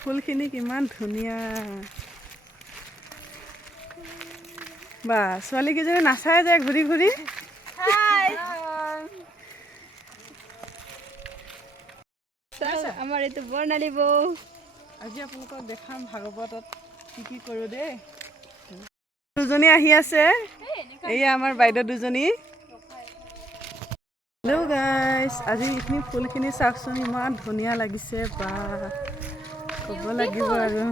ফুলখিনি কিমান ধুনীয়া বা ছোৱালী কেইজনী নাচাই যায় ঘূৰি ঘূৰি আমাৰ এইটো বৰ্ণালী বৌ আজি আপোনালোকক দেখাম ভাগৱতত কি কৰোঁ দেই দুজনী আহি আছে এয়া আমাৰ বাইদেউ দুজনী হেল্ল' গাইছ আজি এইখিনি ফুলখিনি চাওকচোন ইমান ধুনীয়া লাগিছে বা ক'ব লাগিব আৰু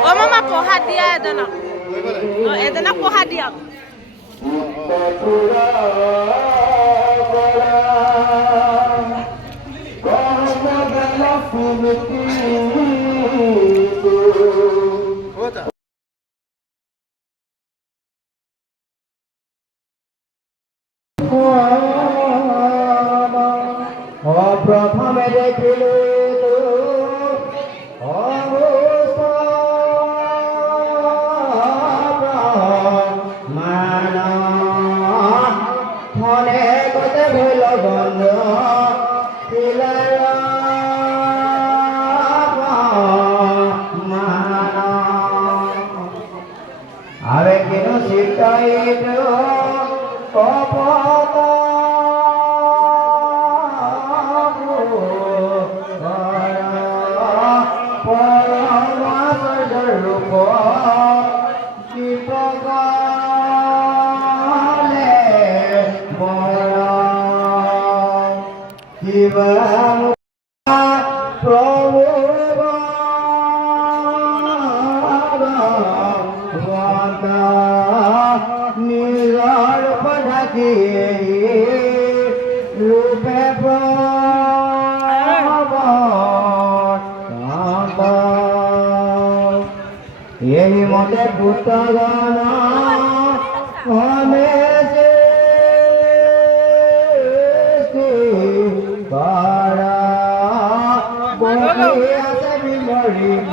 অ মামা পঢ়া দিয়া এজনক পঢ়া দিয়ক প্রথমে দেখিলে মনে কতে ভইল বন্ধ আরে কেন সিটাইল কপত রূপ দীপকালে প্রভু নিজর পধাকি রূপে এই মতে পুত্রগণ করা বলি আছে বিমরিব